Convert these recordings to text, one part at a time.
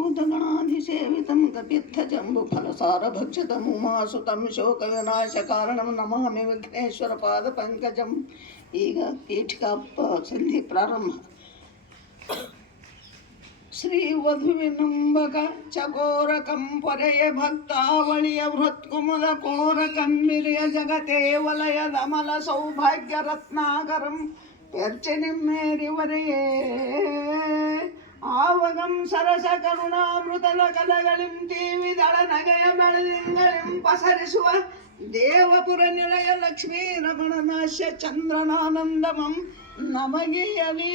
भूतगणाधिसेवितं कपित्थजम्बुफलसारभक्षितं उमासुतं शोकविनाशकारणं नमामि विघ्नेश्वरपादपङ्कजम्. ಈಗ ಪೀಠಿಕಾಪ್ಪ ಸಂಧಿ ಪ್ರಾರಂಭ. ಶ್ರೀ ವಧುವಿನಂಬಕ ಚಕೋರ ಕಂಪೊರೆಯ ಭಕ್ತಾವಳಿಯ ಹೃತ್ಕುಮದ ಕೋರ ಕಂಬಿರಿಯ ಜಗತೇ ವಲಯದ ಅಮಲ ಸೌಭಾಗ್ಯ ರತ್ನಾಕರಂ ಎರ್ಚನಿಮ್ಮೇರಿವರೆಯೇ ಆವಗಂ ಸರಸ ಕರುಣಾಮೃತದ ಕಲಗಳಿಂ ತೀವಿದಳ ನಗೆಯ ಬೆಳದಿಂಗಳಿಂ ಪಸರಿಸುವ ದೇವಪುರ ನಿಲಯ ಲಕ್ಷ್ಮೀ ರಮಣ ನಾಶ್ಯ ಚಂದ್ರನಾನಂದಮಂ ನಮಗಿಯಲಿ.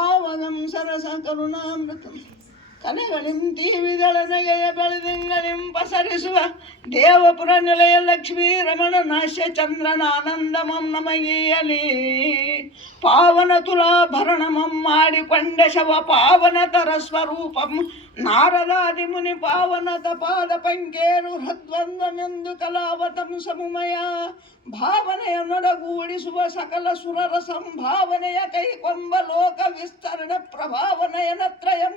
ಆವಗಂ ಸರಸ ಕರುಣಾಮೃತ ಕಲೆಗಳಿಂ ತೀವಿದಳ ನಗೆಯ ಬೆಳದಿಂಗಳಿಂ ಪಸರಿಸುವ ದೇವಪುರ ನಿಲಯ ಲಕ್ಷ್ಮೀ ರಮಣ ನಾಶ್ಯ ಚಂದ್ರನಾನಂದಮಂ ನಮಗೀಯಲಿ. ಪಾವನ ತುಲಾಭರಣಮಂ ಮಾಡಿಕೊಂಡ ಶವ ಪಾವನತರ ಸ್ವರೂಪಂ ನಾರದಾದಿ ಮುನಿ ಪಾವನತ ಪಾದ ಪಂಕೇರು ಹೃದ್ವಂದಮೆಂದು ಕಲಾವತಂ ಸಮುಮಯ ಭಾವನೆಯ ನೊಡಗೂಡಿಸುವ ಸಕಲ ಸುರರ ಸಂಭಾವನೆಯ ಕೈಕೊಂಬ ಲೋಕ ವಿಸ್ತರಣ ಪ್ರಭಾವನಯನತ್ರಯಂ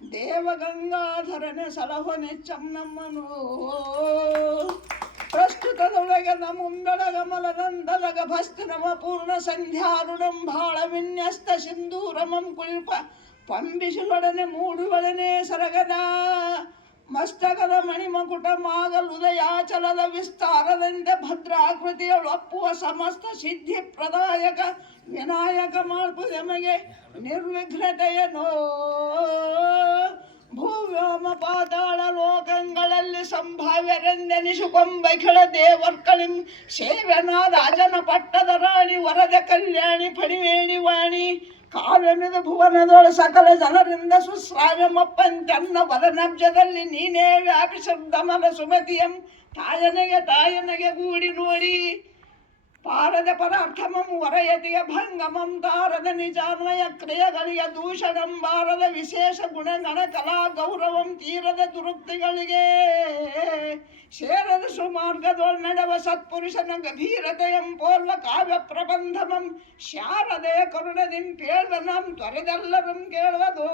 ದೇವಗಂಗಾಧರನೆ ಸಲಹೊನೆಚ್ಚಂ ನಮ್ಮನು. ಪ್ರಸ್ತುತದೊಳಗೆ ಮುಂದೊಳಗಮಲನಂದಲಗ ಭಸ್ತನಮ ಪೂರ್ಣ ಸಂಧ್ಯಾರುಣಂ ಭಾಳ ವಿನ್ಯಸ್ತ ಸಿಂಧೂರಮಂ ಕುಳಿಪ ಪಂಬಿಸುಲೊಡನೆ ಮೂಡುವಳನೆ ಸರಗದ ಮಸ್ತಕದ ಮಣಿಮಕುಟ ಮಾಗಲುದಯಾಚಲದ ವಿಸ್ತಾರದಂತೆ ಭದ್ರಾಕೃತಿಯೊಳಪ್ಪುವ ಸಮಸ್ತ ಸಿದ್ಧಿ ಪ್ರದಾಯಕ ವಿನಾಯಕ ಮಾಳ್ಪುದೆಮಗೆ ನಿರ್ವಿಘ್ನತೆಯನೋ. ಭೂವ್ಯೋಮ ಪಾತಾಳ ಲೋಕಗಳಲ್ಲಿ ಸಂಭಾವ್ಯರೆಂದೆನಿಸುಕೊಂಬಖಿಳ ದೇವರ್ಕಳಿಂ ಸೇವ್ಯನಾದ ಅಜನ ಪಟ್ಟದ ರಾಣಿ ವರದ ಕಲ್ಯಾಣಿ ಫಣಿವೇಣಿ ವಾಣಿ ಕಾವ್ಯಮಿದ ಭುವನದೊಳ ಸಕಲ ಜನರಿಂದ ಸುಶ್ರಾವ್ಯಮಪ್ಪಂತನ್ನ ವದನಬ್ಜದಲ್ಲಿ ನೀನೇ ವ್ಯಾಪಿಸದಮಲ ಸುಮತಿಯಂ ತಾಯನಗೆ ಗೂಡಿ ನೋಡಿ ಪಾರದ ಪರಾರ್ಥಮಂ ವರಯತಿಯ ಭಂಗಮಂ ತಾರದ ನಿಜಾನ್ವಯ ಕ್ರಿಯಗಳಿಗೆ ದೂಷಣಂ ಬಾರದ ವಿಶೇಷ ಗುಣಗಣ ಕಲಾ ಗೌರವಂ ತೀರದ ದುರುಕ್ತಿಗಳಿಗೆ ಶೇರದ ಸುಮಾರ್ಗದೊಳ ನಡೆವ ಸತ್ಪುರುಷನ ಗಭೀರತೆಯಂ ಪೋರ್ವ ಕಾವ್ಯ ಪ್ರಬಂಧಮಂ ಶಾರದೆ ಕರುಣದಿಂ ಪೇಳ್ವನಂ ತ್ವರೆದೆಲ್ಲರಂ ಕೇಳುವುದು.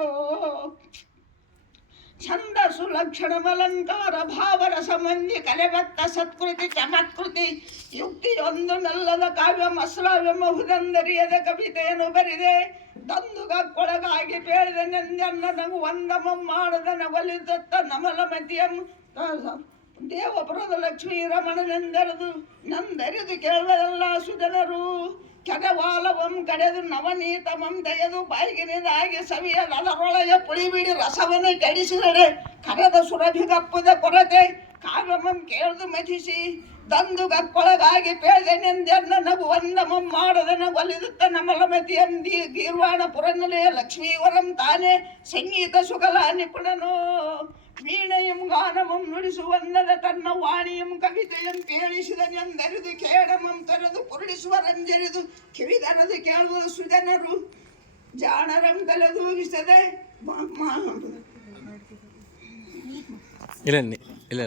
ಛಂದಸ್ಸು ಲಕ್ಷಣಮಲಂಕಾರ ಭಾವರ ಸಂಬಂಧಿ ಕಲೆಬತ್ತ ಸತ್ಕೃತಿ ಚಮತ್ಕೃತಿ ಯುಕ್ತಿಯೊಂದು ನಲ್ಲದ ಕಾವ್ಯ ಮಸ್ಲಾವ್ಯಮಹುದಂದರಿಯದ ಕವಿತೆಯನ್ನು ಬರಿದೆ ದಂದುಗಕ್ಕೊಳಗಾಗಿ ಪೇಳಿದ ನೆಂದನ್ನ ನಗು ವಂದಮಂ ಮಾಡದ ನವಲಿದತ್ತ ನಮಲಮತಿಯಂ ದೇವಪುರದ ಲಕ್ಷ್ಮೀ ರಮಣನೆಂದರದು ನಂದರಿದು ಕೇಳುವದೆಲ್ಲ ಸುಜನರು. ಕೆಡವಾಲವಂ ಕಡೆದು ನವನೀತಮಂ ತೆಗೆದು ಬಾಯಿಗಿನಿದಾಗಿ ಸವಿಯದ ಅದರೊಳಗೆ ಪುಳಿಬಿಡಿ ರಸವನ್ನು ಕೆಡಿಸಿದರೆ ಕರೆದ ಸುರಭಿಗಪ್ಪದ ಕೊರತೆ ಕಾವ್ಯಮಂ ಕೇಳ್ದು ಮಥಿಸಿ ದಂದುಗಕ್ಕೊಳಗಾಗಿ ಪೇಳೆನೆಂದೆನ್ನ ನಗು ವಂದಮಂ ಮಾಡದನ ಒಲಿದುತ್ತ ನಮಲಮತಿಯಂ ಗೀರ್ವಾಣ ಪುರನಲೆಯ ಲಕ್ಷ್ಮೀವರಂ ತಾನೇ ಸಂಗೀತ ಸುಗಲ ನಿಪುಣನೋ. ವೀಣೆಯಂ ಗಾನಮಂ ನುಡಿಸುವಂದದ ತನ್ನ ವಾಣಿಯಂ ಕವಿತೆಯಂ ಕೇಳಿಸಿದನೆಂದರಿದು ಕೇಡಮಂ ತೆರೆದು ಪುರುಳಿಸುವ ರಂಜರಿದು ಕಿವಿದರದು ಕೇಳುವುದು ಸುಜನರು ಜಾಣರಂ ತಲೆದೂಗಿಸದೆ ಇಲ್ಲ